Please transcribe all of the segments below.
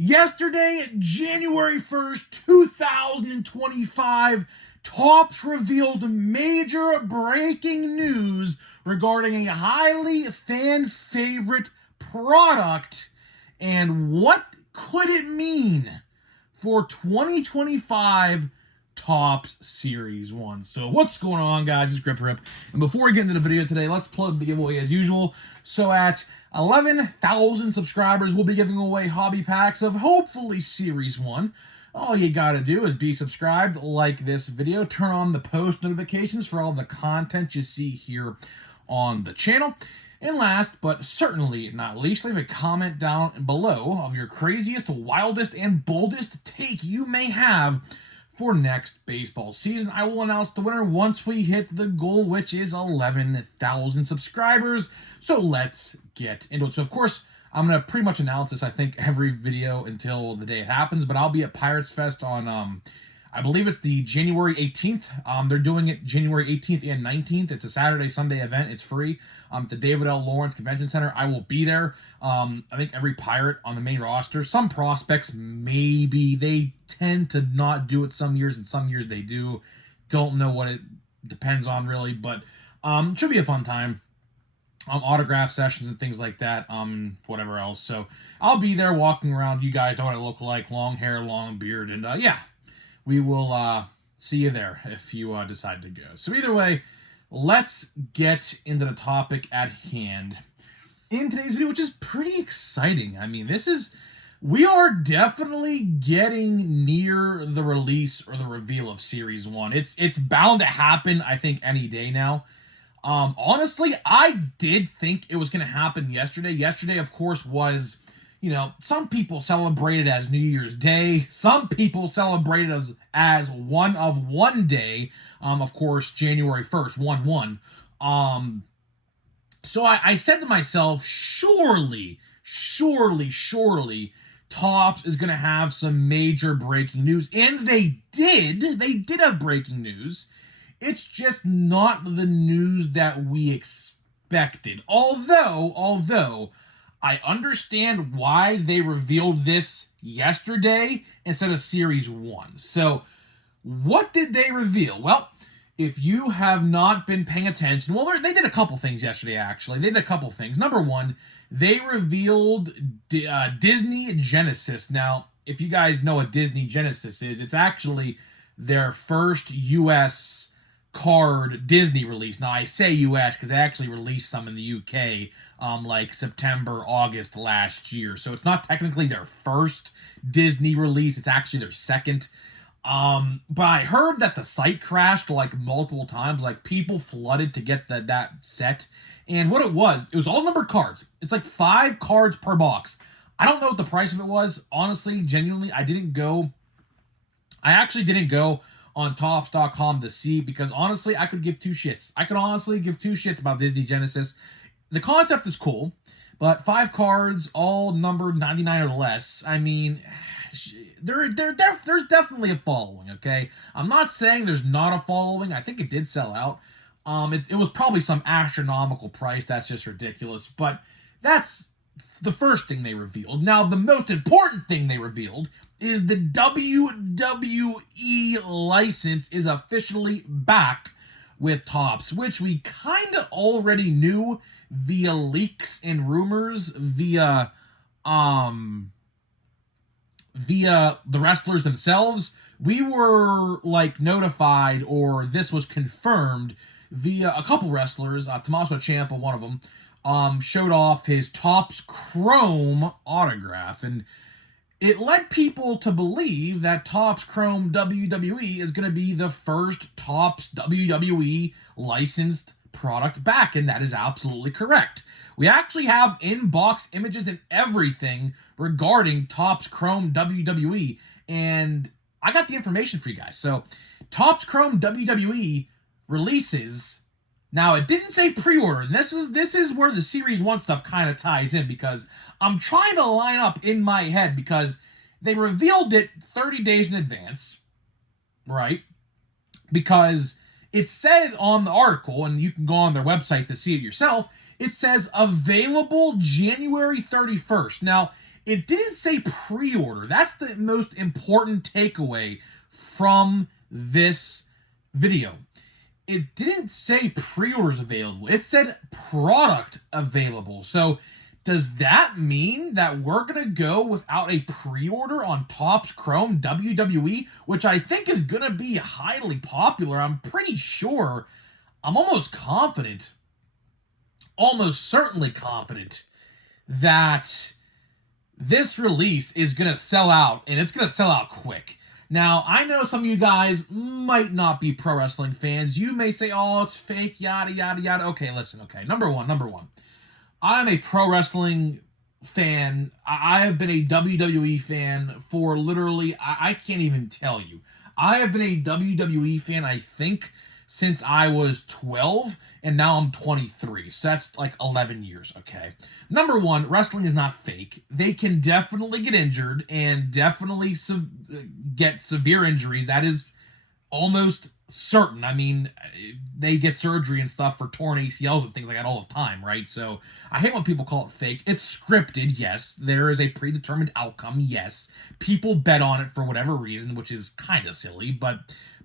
Yesterday, January 1st, 2025, Topps revealed major breaking news regarding a highly fan favorite product and what could it mean for 2025 Topps Series 1. So what's going on, guys? It's Grip Rip. And before we get into the video today, let's plug the giveaway as usual. So at 11,000 subscribers, we'll be giving away hobby packs of hopefully Series 1. All you gotta do is be subscribed, like this video, turn on the post notifications for all the content you see here on the channel. And last, but certainly not least, leave a comment down below of your craziest, wildest, and boldest take you may have for next baseball season. I will announce the winner once we hit the goal, which is 11,000 subscribers. So let's get into it. So of course, I'm going to pretty much announce this, I think, every video until the day it happens, but I'll be at Pirates Fest on, I believe it's the January 18th. They're doing it January 18th and 19th. It's a Saturday, Sunday event. It's free. At the David L. Lawrence Convention Center. I will be there. I think every Pirate on the main roster. Some prospects, maybe. They tend to not do it some years, and some years they do. Don't know what it depends on, really, but it should be a fun time. Autograph sessions and things like that, whatever else. So I'll be there walking around. You guys know what I look like. Long hair, long beard, and yeah, we will see you there if you decide to go. So either way, let's get into the topic at hand in today's video, which is pretty exciting. I mean, we are definitely getting near the release or the reveal of Series 1. It's bound to happen, I think, any day now. Honestly, I did think it was going to happen yesterday. Yesterday, of course, was, some people celebrated as New Year's Day. Some people celebrated as one day. Of course, January 1st, 1/1. So I said to myself, surely, Topps is going to have some major breaking news. And they did. They did have breaking news. It's just not the news that we expected. Although I understand why they revealed this yesterday instead of Series 1. So, what did they reveal? Well, if you have not been paying attention, well, they did a couple things yesterday, actually. They did a couple things. Number one, they revealed Disney Genesis. Now, if you guys know what Disney Genesis is, it's actually their first U.S. card Disney release. Now I say US because they actually released some in the UK like September, August last year. So it's not technically their first Disney release, it's actually their second. But I heard that the site crashed like multiple times, like people flooded to get that set. And what it was all numbered cards. It's like 5 cards per box. I don't know what the price of it was. Honestly, genuinely, I actually didn't go on Topps.com to see, because honestly, I could give two shits. I could honestly give two shits about Disney Genesis. The concept is cool, but 5 cards, all numbered 99 or less. I mean, there's definitely a following, okay? I'm not saying there's not a following. I think it did sell out. It was probably some astronomical price. That's just ridiculous. But that's the first thing they revealed. Now, the most important thing they revealed is the WWE license is officially back with Topps, which we kind of already knew via leaks and rumors, via the wrestlers themselves. We were notified, or this was confirmed via a couple wrestlers. Tommaso Ciampa, one of them, showed off his Topps Chrome autograph, and it led people to believe that Topps Chrome WWE is going to be the first Topps WWE licensed product back, and that is absolutely correct. We actually have in-box images and everything regarding Topps Chrome WWE, and I got the information for you guys. So, Topps Chrome WWE releases. Now, it didn't say pre-order, and this is where the Series 1 stuff kind of ties in, because I'm trying to line up in my head, because they revealed it 30 days in advance, right? Because it said on the article, and you can go on their website to see it yourself, it says available January 31st. Now, It didn't say pre-order. That's the most important takeaway from this video. It didn't say pre-orders available. It said product available. So does that mean that we're going to go without a pre-order on Topps Chrome WWE, which I think is going to be highly popular? I'm pretty sure, I'm almost confident, almost certainly confident that this release is going to sell out, and it's going to sell out quick. Now, I know some of you guys might not be pro wrestling fans. You may say, oh, it's fake, yada, yada, yada. Okay, listen, okay. Number one. I'm a pro wrestling fan. I have been a WWE fan for literally, I can't even tell you. I have been a WWE fan, I think, since I was 12, and now I'm 23. So that's like 11 years, okay? Number one, wrestling is not fake. They can definitely get injured and definitely get severe injuries. That is almost certain. I mean, they get surgery and stuff for torn ACLs and things like that all the time, right? So I hate when people call it fake. It's scripted, yes. There is a predetermined outcome, yes. People bet on it for whatever reason, which is kind of silly, but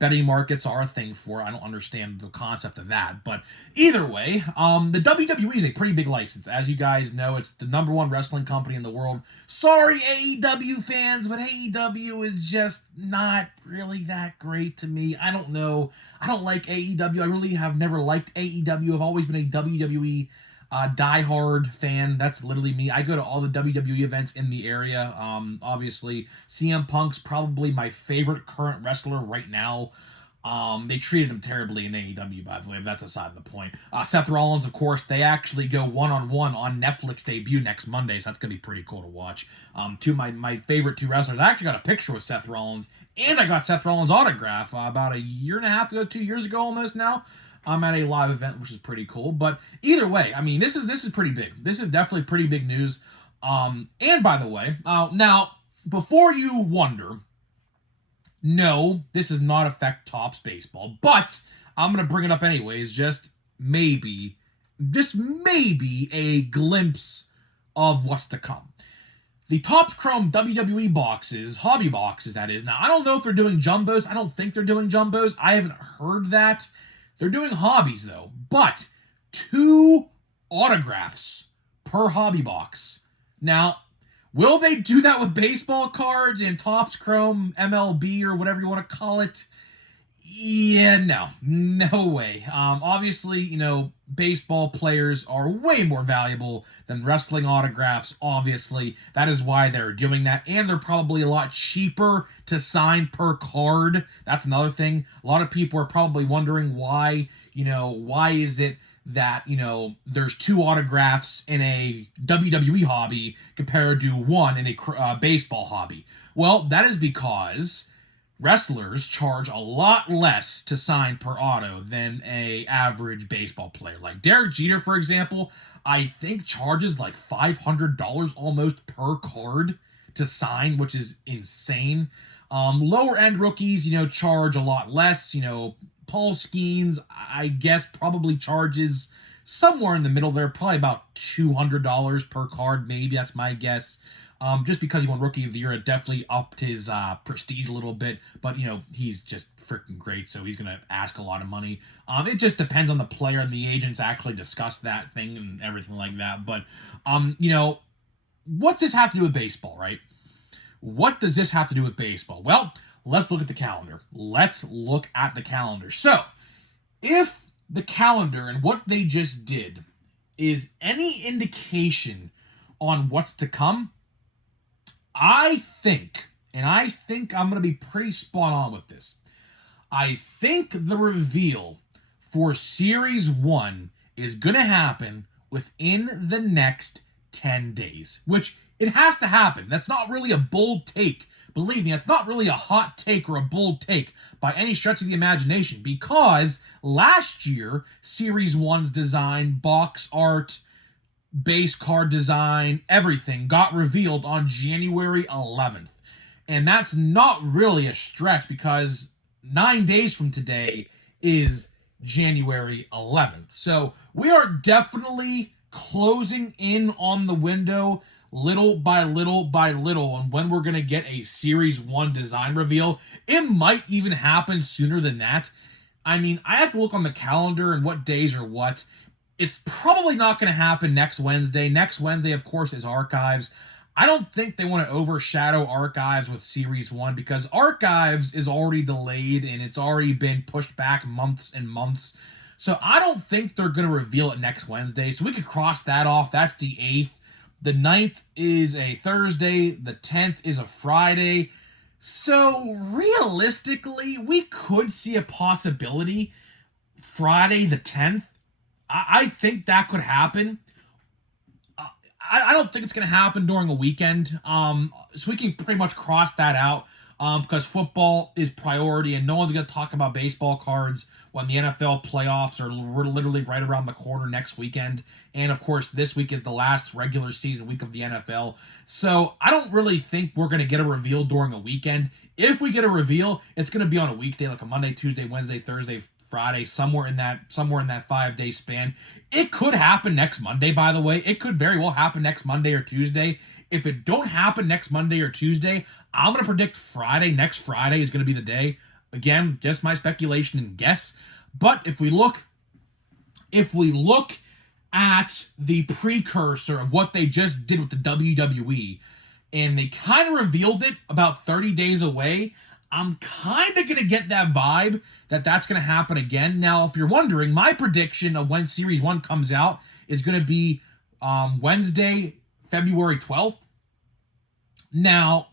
betting markets are a thing for it. I don't understand the concept of that. But either way, the WWE is a pretty big license. As you guys know, it's the #1 wrestling company in the world. Sorry, AEW fans, but AEW is just not really that great to me. I don't know. I don't like AEW. I really have never liked AEW. I've always been a WWE diehard fan. That's literally me. I go to all the WWE events in the area. Obviously, CM Punk's probably my favorite current wrestler right now. They treated him terribly in AEW, by the way, but that's aside the point. Seth Rollins, of course, they actually go one-on-one on Netflix debut next Monday, so that's going to be pretty cool to watch. Two of my favorite two wrestlers. I actually got a picture with Seth Rollins, and I got Seth Rollins' autograph about a year and a half ago, 2 years ago almost now. I'm at a live event, which is pretty cool. But either way, I mean, this is pretty big. This is definitely pretty big news. And by the way, now, before you wonder, no, this does not affect Topps baseball, but I'm going to bring it up anyways, just maybe a glimpse of what's to come. The Topps Chrome WWE boxes, hobby boxes that is. Now, I don't know if they're doing jumbos. I don't think they're doing jumbos. I haven't heard that. They're doing hobbies, though, but 2 autographs per hobby box. Now, will they do that with baseball cards and Topps Chrome MLB or whatever you want to call it? Yeah, no way. Obviously, you know, baseball players are way more valuable than wrestling autographs, obviously. That is why they're doing that, and they're probably a lot cheaper to sign per card. That's another thing. A lot of people are probably wondering why is it that, there's 2 autographs in a WWE hobby compared to 1 in a baseball hobby. Well, that is because wrestlers charge a lot less to sign per auto than a average baseball player. Like Derek Jeter, for example, I think charges like $500 almost per card to sign, which is insane. Lower end rookies, charge a lot less. Paul Skeens, I guess, probably charges somewhere in the middle there, probably about $200 per card, maybe. That's my guess. Just because he won Rookie of the Year, it definitely upped his prestige a little bit. But, he's just freaking great, so he's going to ask a lot of money. It just depends on the player, and the agents actually discuss that thing and everything like that. But, what's this have to do with baseball, right? What does this have to do with baseball? Well, let's look at the calendar. So, if the calendar and what they just did is any indication on what's to come, I think I'm going to be pretty spot on with this. I think the reveal for Series 1 is going to happen within the next 10 days, which it has to happen. That's not really a bold take. Believe me, it's not really a hot take or a bold take by any stretch of the imagination, because last year, Series 1's design, box art, base card design, everything got revealed on January 11th. And that's not really a stretch, because 9 days from today is January 11th. So we are definitely closing in on the window. little by little by little on when we're going to get a Series 1 design reveal. It might even happen sooner than that. I mean, I have to look on the calendar and what days are what. It's probably not going to happen next Wednesday. Next Wednesday, of course, is Archives. I don't think they want to overshadow Archives with Series 1 because Archives is already delayed and it's already been pushed back months and months. So I don't think they're going to reveal it next Wednesday. So we could cross that off. That's the 8th. The 9th is a Thursday. The 10th is a Friday. So realistically, we could see a possibility Friday the 10th. I think that could happen. I don't think it's going to happen during a weekend. So we can pretty much cross that out because football is priority and no one's going to talk about baseball cards when the NFL playoffs are literally right around the corner next weekend. And of course, this week is the last regular season week of the NFL. So I don't really think we're going to get a reveal during a weekend. If we get a reveal, it's going to be on a weekday, like a Monday, Tuesday, Wednesday, Thursday, Friday, somewhere in that 5-day span. It could happen next Monday, by the way. It could very well happen next Monday or Tuesday. If it don't happen next Monday or Tuesday, I'm going to predict next Friday is going to be the day. Again, just my speculation and guess. But if we look at the precursor of what they just did with the WWE, and they kind of revealed it about 30 days away, I'm kind of going to get that vibe that that's going to happen again. Now, if you're wondering, my prediction of when Series 1 comes out is going to be Wednesday, February 12th. Now,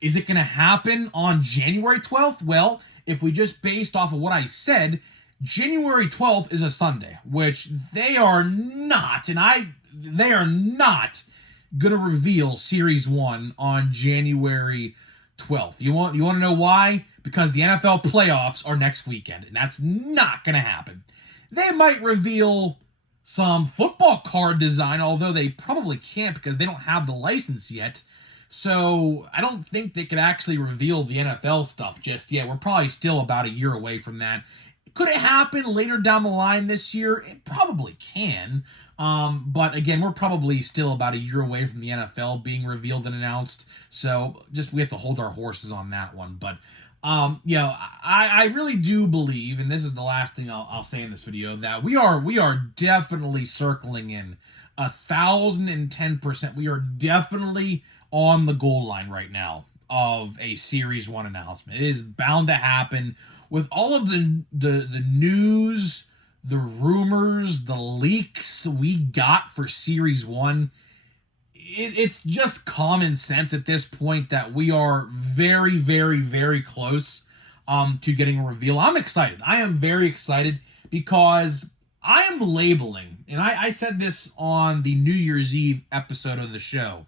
is it going to happen on January 12th? Well, if we just based off of what I said, January 12th is a Sunday, which they are not going to reveal Series 1 on January 12th. You want to know why? Because the NFL playoffs are next weekend, and that's not going to happen. They might reveal some football card design, although they probably can't because they don't have the license yet. So I don't think they could actually reveal the NFL stuff just yet. We're probably still about a year away from that. Could it happen later down the line this year? It probably can. But again, we're probably still about a year away from the NFL being revealed and announced. So we have to hold our horses on that one. But, I really do believe, and this is the last thing I'll say in this video, that we are definitely circling in 1,010%. We are definitely on the goal line right now of a Series 1 announcement. It is bound to happen with all of the news, the rumors, the leaks we got for Series 1. It's just common sense at this point that we are very, very, very close to getting a reveal. I'm excited. I am very excited because I am labeling, and I said this on the New Year's Eve episode of the show,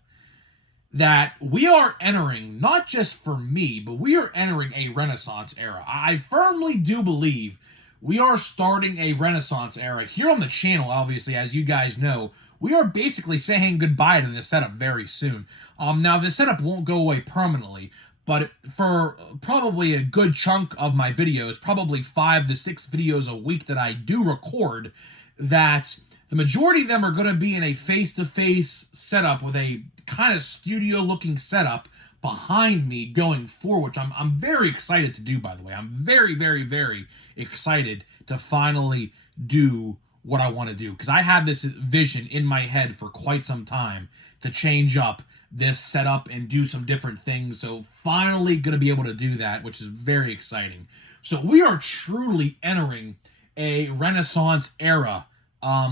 that we are entering, not just for me, but we are entering a Renaissance era. I firmly do believe we are starting a Renaissance era here on the channel. Obviously, as you guys know, we are basically saying goodbye to this setup very soon. Now, this setup won't go away permanently, but for probably a good chunk of my videos, probably 5 to 6 videos a week that I do record, that the majority of them are going to be in a face-to-face setup with a kind of studio-looking setup behind me going forward, which I'm very excited to do, by the way. I'm very, very, very excited to finally do what I want to do, because I had this vision in my head for quite some time to change up this setup and do some different things. So finally going to be able to do that, which is very exciting. So we are truly entering a Renaissance era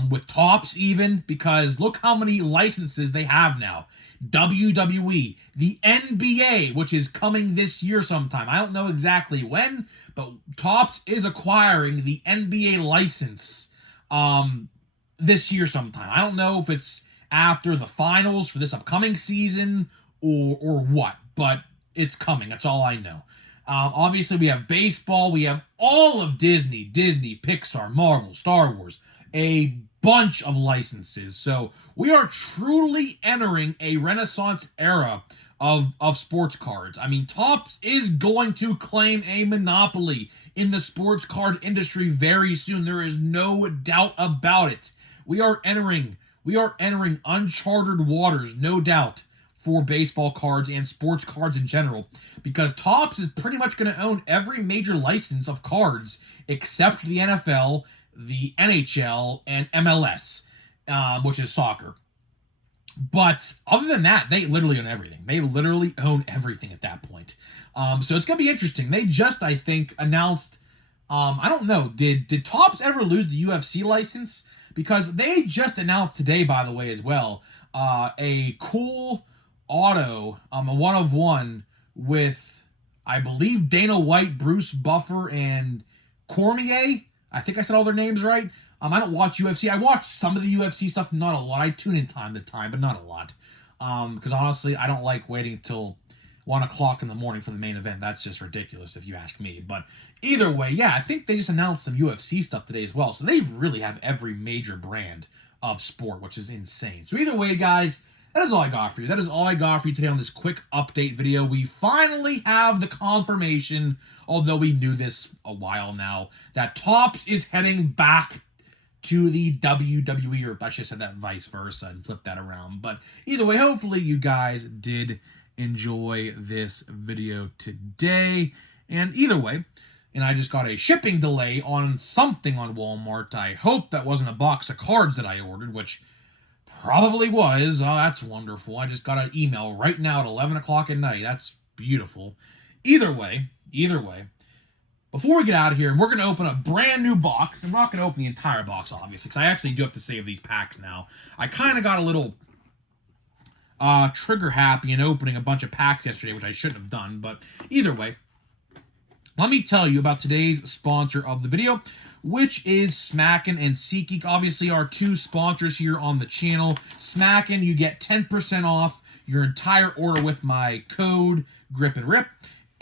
with Topps even, because look how many licenses they have now. WWE, the NBA, which is coming this year sometime. I don't know exactly when, but Topps is acquiring the NBA license this year sometime. I don't know if it's after the finals for this upcoming season or what, but it's coming. That's all I know. Obviously, we have baseball. We have all of Disney, Pixar, Marvel, Star Wars, a bunch of licenses. So we are truly entering a Renaissance era of sports cards. I mean, Topps is going to claim a monopoly in the sports card industry very soon. There is no doubt about it. We are entering we are entering uncharted waters, no doubt, for baseball cards and sports cards in general, because Topps is pretty much going to own every major license of cards except the NFL, the NHL, and MLS, which is soccer. But other than that, they literally own everything. They literally own everything at that point. So it's going to be interesting. They just, I think, announced, I don't know, did Topps ever lose the UFC license? Because they just announced today, by the way, as well, a cool auto, a 1/1 with, I believe, Dana White, Bruce Buffer, and Cormier. I think I said all their names right. I don't watch UFC. I watch some of the UFC stuff, not a lot. I tune in time to time, but not a lot. Because honestly, I don't like waiting until 1 o'clock in the morning for the main event. That's just ridiculous if you ask me. But either way, yeah, I think they just announced some UFC stuff today as well. So they really have every major brand of sport, which is insane. So either way, guys, that is all I got for you. That is all I got for you today on this quick update video. We finally have the confirmation, although we knew this a while now, that Topps is heading back to the WWE, or I should have said that vice versa and flip that around. But either way, hopefully you guys did enjoy this video today. And either way, and I just got a shipping delay on something on Walmart. I hope that wasn't a box of cards that I ordered, which probably was. Oh, that's wonderful. I just got an email right now at 11 o'clock at night. That's beautiful. Either way, before we get out of here, we're going to open a brand new box. And we're not going to open the entire box, obviously, because I actually do have to save these packs now. I kind of got a little trigger happy in opening a bunch of packs yesterday, which I shouldn't have done. But either way, let me tell you about today's sponsor of the video, which is Smackin' and SeatGeek. Obviously, our two sponsors here on the channel. Smackin', you get 10% off your entire order with my code GRIPANDRIP.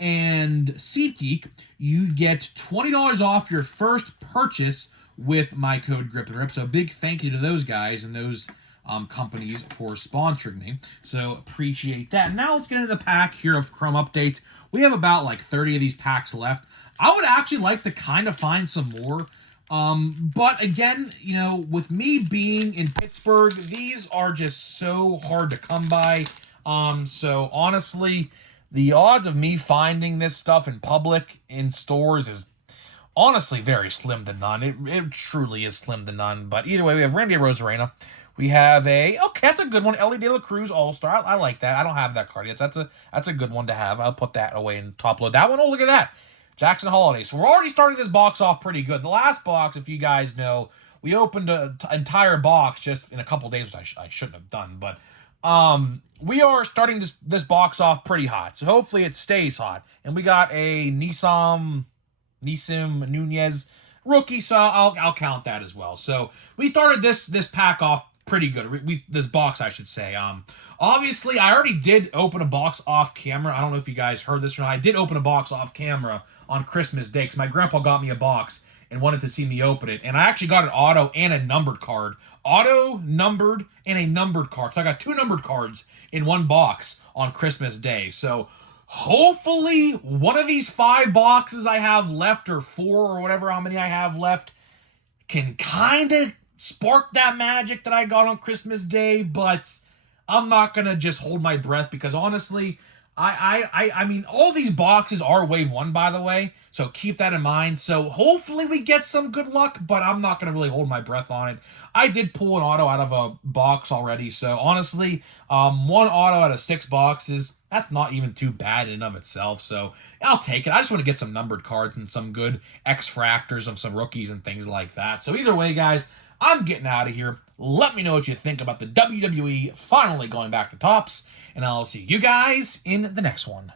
And SeatGeek, you get $20 off your first purchase with my code GRIPANDRIP. So a big thank you to those guys and those companies for sponsoring me. So appreciate that. Now let's get into the pack here of Chrome updates. We have about like 30 of these packs left. I would actually like to kind of find some more. But again, you know, with me being in Pittsburgh, these are just so hard to come by. So honestly, the odds of me finding this stuff in public, in stores, is honestly very slim to none. It truly is slim to none. But either way, we have Randy Arozarena. We have okay, that's a good one. Ellie De La Cruz All-Star. I like that. I don't have that card yet. So that's a good one to have. I'll put that away and top load that one. Oh, look at that. Jackson Holiday. So we're already starting this box off pretty good. The last box, if you guys know, we opened an entire box just in a couple days, which I shouldn't have done. But we are starting this box off pretty hot. So hopefully it stays hot. And we got a Nisim Nunez rookie, so I'll count that as well. So we started this pack off pretty good. This box, I should say. Obviously, I already did open a box off camera. I don't know if you guys heard this or not. I did open a box off camera on Christmas Day because my grandpa got me a box and wanted to see me open it. And I actually got an auto and a numbered card. Auto, numbered, and a numbered card. So I got 2 numbered cards in one box on Christmas Day. So hopefully one of these 5 boxes I have left, or 4 or whatever how many I have left, can kind of spark that magic that I got on Christmas Day. But I'm not going to just hold my breath because honestly, I mean, all these boxes are Wave 1, by the way, so keep that in mind. So hopefully we get some good luck, but I'm not going to really hold my breath on it. I did pull an auto out of a box already, so honestly, 1 auto out of 6 boxes, that's not even too bad in and of itself, so I'll take it. I just want to get some numbered cards and some good X-Fractors of some rookies and things like that. So either way, guys, I'm getting out of here. Let me know what you think about the WWE finally going back to Topps, and I'll see you guys in the next one.